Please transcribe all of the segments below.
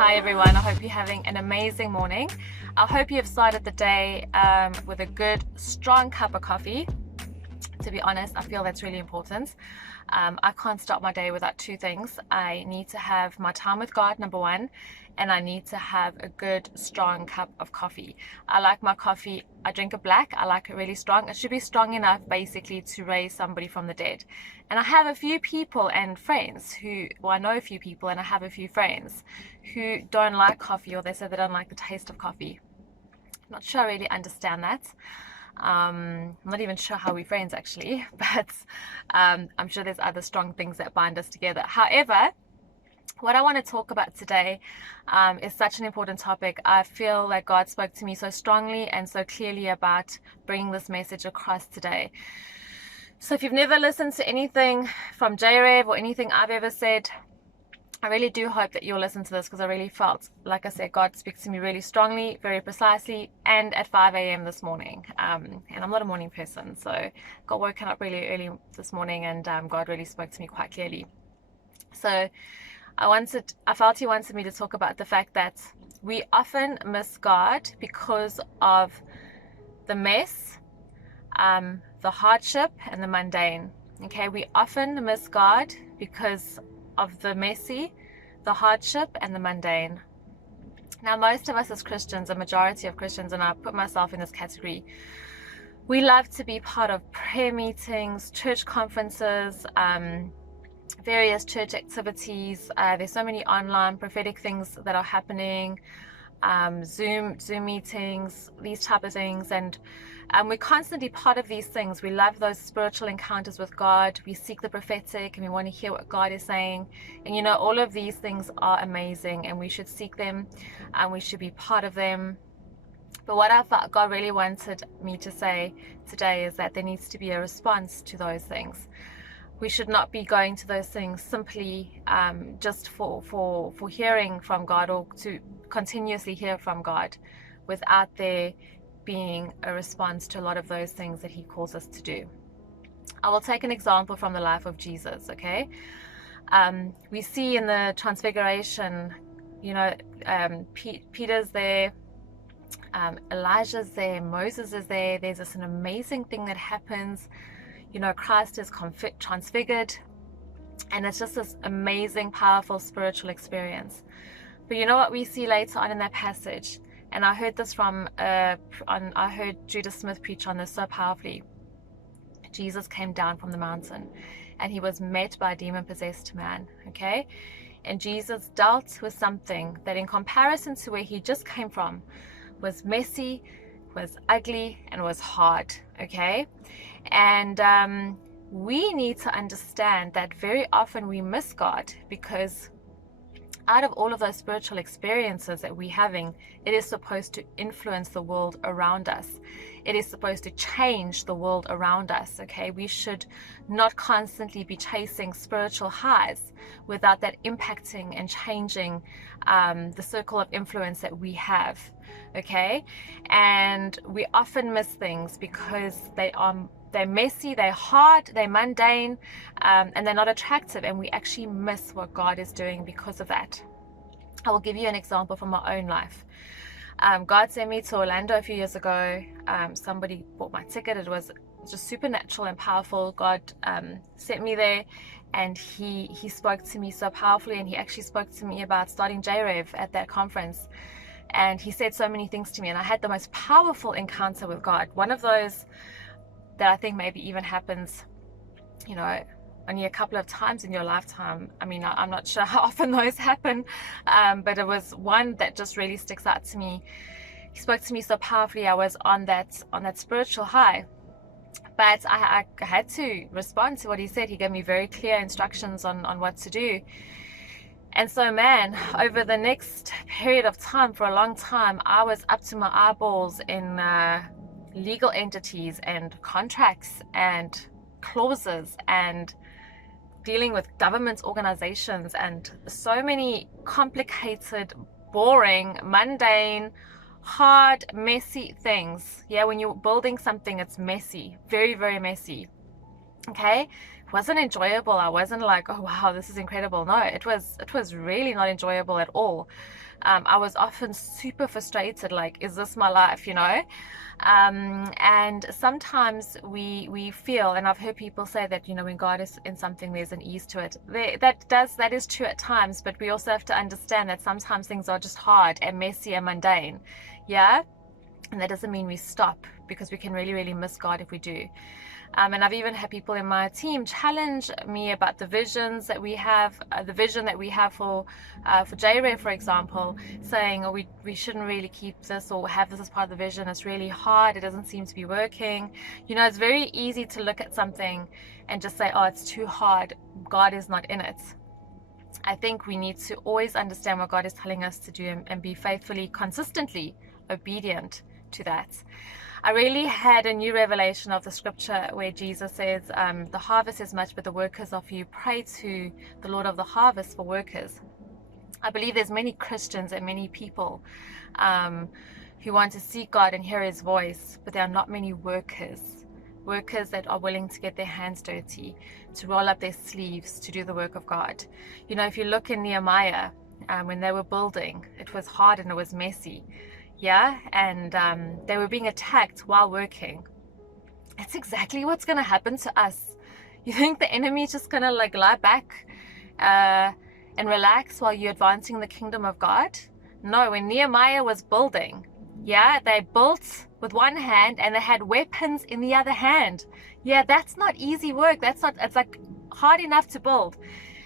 Hi everyone, I hope you're having an amazing morning. I hope you have started the day with a good, strong cup of coffee. To be honest, I feel that's really important. I can't start my day without two things. I need to have my time with God, number one, and I need to have a good, strong cup of coffee. I like my coffee, I drink it black, I like it really strong. It should be strong enough basically to raise somebody from the dead. And I have a few people and friends I know a few people and I have a few friends who don't like coffee, or they say they don't like the taste of coffee. I'm not sure I really understand that. I'm not even sure how we're friends actually, but I'm sure there's other strong things that bind us together. However, what I want to talk about today is such an important topic. I feel like God spoke to me so strongly and so clearly about bringing this message across today. So if you've never listened to anything from Jrev or anything I've ever said, I really do hope that you'll listen to this, because I really felt, like I said, God speaks to me really strongly, very precisely, and at 5 a.m. this morning. And I'm not a morning person, so got woken up really early this morning, and God really spoke to me quite clearly. So I felt He wanted me to talk about the fact that we often miss God because of the mess, the hardship, and the mundane. Okay, we often miss God because of the messy, the hardship, and the mundane. Now, most of us as Christians, a majority of Christians, and I put myself in this category, we love to be part of prayer meetings, church conferences, various church activities. There's so many online prophetic things that are happening, Zoom meetings, these type of things, and we're constantly part of these things. We love those spiritual encounters with God. We seek the prophetic and we want to hear what God is saying. And all of these things are amazing and we should seek them and we should be part of them. But what I thought God really wanted me to say today is that there needs to be a response to those things. We should not be going to those things simply just for hearing from God, or to continuously hear from God, without there being a response to a lot of those things that He calls us to do. I will take an example from the life of Jesus, okay? We see in the Transfiguration, Peter's there, Elijah's there, Moses is there. There's an amazing thing that happens. Christ is transfigured, and it's just this amazing, powerful spiritual experience. But you know what we see later on in that passage? And I heard this I heard Judah Smith preach on this so powerfully. Jesus came down from the mountain and He was met by a demon-possessed man, okay? And Jesus dealt with something that, in comparison to where He just came from, was messy, was ugly, and was hard, okay? And we need to understand that very often we miss God, because out of all of those spiritual experiences that we're having, it is supposed to influence the world around us. It is supposed to change the world around us, okay? We should not constantly be chasing spiritual highs without that impacting and changing the circle of influence that we have, okay? And we often miss things because they're messy, they're hard, they're mundane, and they're not attractive, and we actually miss what God is doing because of that. I will give you an example from my own life. God sent me to Orlando a few years ago. Somebody bought my ticket. It was just supernatural and powerful. God sent me there, and he spoke to me so powerfully, and He actually spoke to me about starting Jrev at that conference. And He said so many things to me, and I had the most powerful encounter with God. One of those that I think maybe even happens, only a couple of times in your lifetime. I mean, I'm not sure how often those happen, but it was one that just really sticks out to me. He spoke to me so powerfully. I was on that spiritual high, but I had to respond to what He said. He gave me very clear instructions on what to do. And so, man, over the next period of time, for a long time, I was up to my eyeballs in legal entities and contracts and clauses and dealing with government organizations and so many complicated, boring, mundane, hard, messy things. Yeah, when you're building something, it's messy, very, very messy. Okay, it wasn't enjoyable. I wasn't like, oh wow, this is incredible. No, it was really not enjoyable at all. I was often super frustrated, like, is this my life, you know? And sometimes we feel, and I've heard people say that, you know, when God is in something, there's an ease to it. That is true at times, but we also have to understand that sometimes things are just hard and messy and mundane. Yeah. And that doesn't mean we stop, because we can really, really miss God if we do. And I've even had people in my team challenge me about the visions that we have, the vision that we have for Jrevolution, for example, saying, oh, we shouldn't really keep this or have this as part of the vision. It's really hard. It doesn't seem to be working. You know, it's very easy to look at something and just say, oh, it's too hard. God is not in it. I think we need to always understand what God is telling us to do and be faithfully, consistently obedient to that. I really had a new revelation of the scripture where Jesus says, the harvest is much, but the workers are few. Pray to the Lord of the harvest for workers. I believe there's many Christians and many people who want to seek God and hear his voice, but there are not many workers that are willing to get their hands dirty, to roll up their sleeves, to do the work of God. You know, if you look in Nehemiah, when they were building, it was hard and it was messy. Yeah, and they were being attacked while working. It's exactly what's going to happen to us. You think the enemy is just going to like lie back and relax while you're advancing the kingdom of God? No, when Nehemiah was building, yeah, they built with one hand and they had weapons in the other hand. Yeah, that's not easy work. It's like hard enough to build.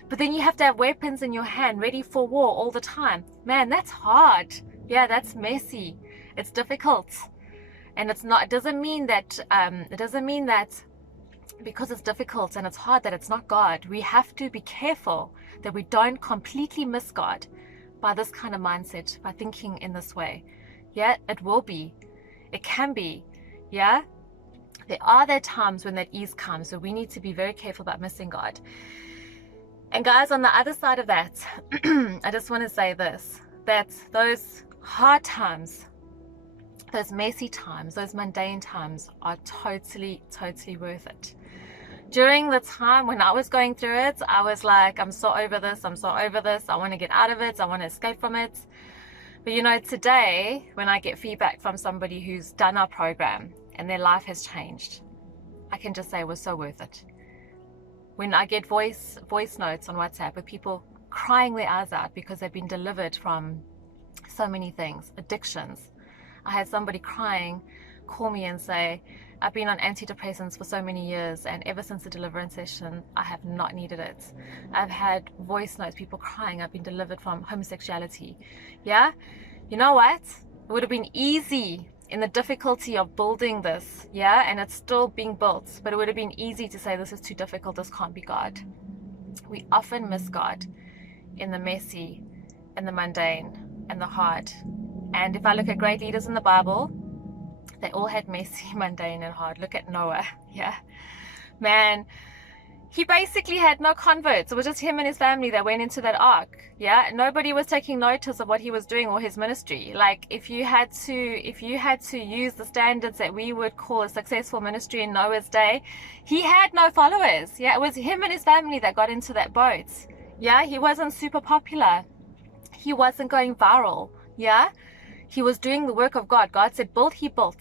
But then you have to have weapons in your hand ready for war all the time. Man, that's hard. Yeah, that's messy. It's difficult. And it doesn't mean that because it's difficult and it's hard that it's not God. We have to be careful that we don't completely miss God by this kind of mindset, by thinking in this way. Yeah, it will be. It can be. Yeah. There are times when that ease comes, so we need to be very careful about missing God. And guys, on the other side of that, I just want to say this, that those hard times, those messy times, those mundane times are totally, totally worth it. During the time when I was going through it, I was like, I'm so over this. I want to get out of it. I want to escape from it. But you know, today, when I get feedback from somebody who's done our program and their life has changed, I can just say it was so worth it. When I get voice notes on WhatsApp with people crying their eyes out because they've been delivered from so many things, addictions. I had somebody crying call me and say, I've been on antidepressants for so many years, and ever since the deliverance session, I have not needed it. I've had voice notes, people crying, I've been delivered from homosexuality. Yeah? You know what? It would have been easy in the difficulty of building this, yeah, and it's still being built, but it would have been easy to say, this is too difficult, this can't be God. We often miss God in the messy, in the mundane, and the hard. And if I look at great leaders in the Bible, they all had messy, mundane, and hard. Look at Noah, yeah. Man, he basically had no converts. It was just him and his family that went into that ark. Yeah, nobody was taking notice of what he was doing or his ministry. Like, if you had to use the standards that we would call a successful ministry in Noah's day, he had no followers. Yeah, it was him and his family that got into that boat. Yeah, he wasn't super popular. He wasn't going viral. Yeah, he was doing the work of God. God said, build, he built.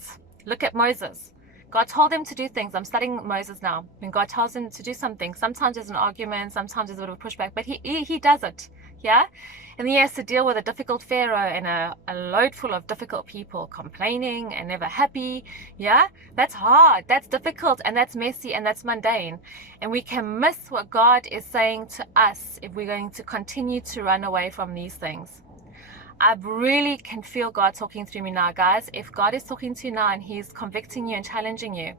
Look at Moses. God told him to do things. I'm studying Moses now. When God tells him to do something, sometimes there's an argument, sometimes there's a bit of a pushback, but he does it. Yeah? And he has to deal with a difficult Pharaoh and a load full of difficult people complaining and never happy. Yeah? That's hard. That's difficult, and that's messy, and that's mundane. And we can miss what God is saying to us if we're going to continue to run away from these things. I really can feel God talking through me now, guys. If God is talking to you now and he's convicting you and challenging you,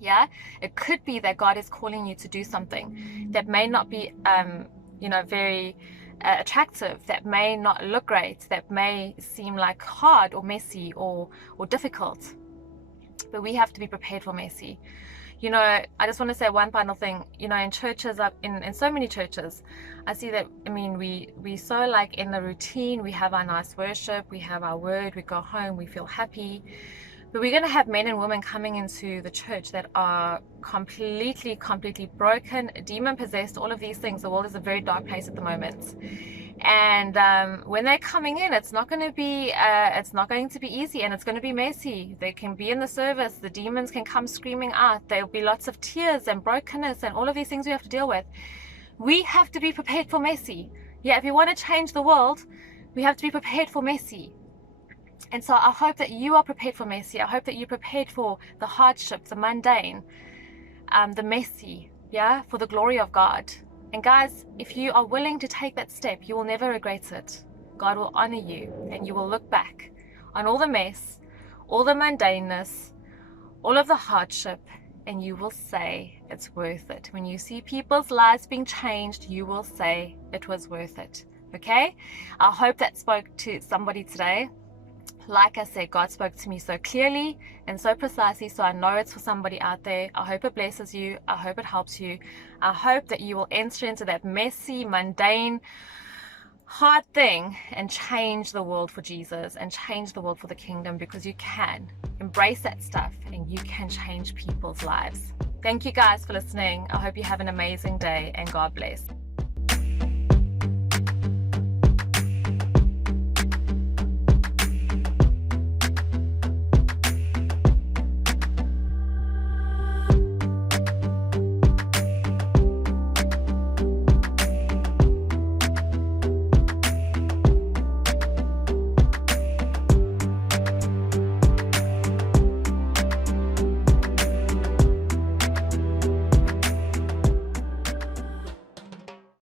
yeah, it could be that God is calling you to do something that may not be, very attractive, that may not look great, that may seem like hard or messy or difficult. But we have to be prepared for messy. You know, I just want to say one final thing. You know, in churches, in so many churches, I see that, I mean, we so like in the routine, we have our nice worship, we have our word, we go home, we feel happy. But we're going to have men and women coming into the church that are completely broken, demon possessed, all of these things. The world is a very dark place at the moment. And when they're coming in, it's not going to be easy, and it's going to be messy. They can be in the service, the demons can come screaming out, there'll be lots of tears and brokenness and all of these things we have to deal with. We have to be prepared for messy. Yeah, if you want to change the world, we have to be prepared for messy. And so I hope that you are prepared for messy. I hope that you're prepared for the hardship, the mundane, the messy, yeah, for the glory of God. And guys, if you are willing to take that step, you will never regret it. God will honor you, and you will look back on all the mess, all the mundaneness, all of the hardship, and you will say it's worth it. When you see people's lives being changed, you will say it was worth it. Okay? I hope that spoke to somebody today. Like I said, God spoke to me so clearly and so precisely, so I know it's for somebody out there. I hope it blesses you. I hope it helps you. I hope that you will enter into that messy, mundane, hard thing and change the world for Jesus and change the world for the kingdom, because you can. Embrace that stuff and you can change people's lives. Thank you guys for listening. I hope you have an amazing day, and God bless.